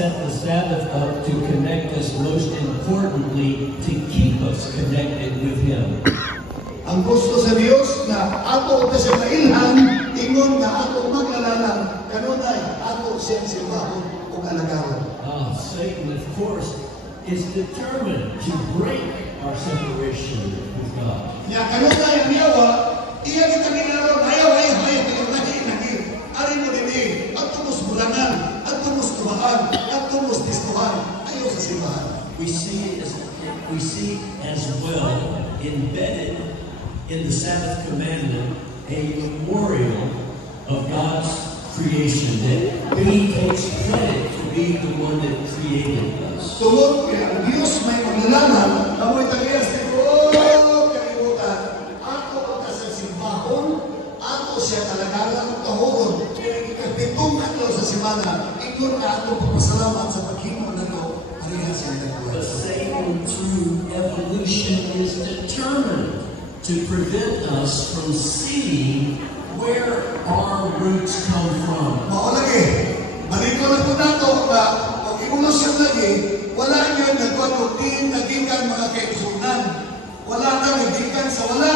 set the Sabbath up to connect us, most importantly, to keep us connected with Him. Ang gusto sa Dios na ato sa mailhan, ingon na ato maglalalang, kanunay ato siyang simbahon o kalagaran. Satan, of course, is determined to break our separation with God. Ya kanunay ang yawa, iya kita ginagawa, ayaw, naging. Ari mo din at tumos bulangan, at tumos tumahan, at tumos distuhan, ayaw sa simbahan. We see as well embedded in the Sabbath commandment a memorial of God's creation, that He takes credit to be the one that created us. Tungod kaya ang Diyos may maglalalang, amoy tagayas nito, kalimutan, ato ka sa simbahon, ato siya kalagalan ng tahoron, kaya ikapitong adlaw sa simana, ikon ka ato papasalamat sa paghimo na ito, arihan siya nagbuhat. But Satan, through evolution, is determined to prevent us from seeing where our roots come from. Mao lagi, malito na po nato na pag evolusyon lagi, wala yun nagkuhan o din nagikan mga kaigsunan. Wala na nagikan sa wala.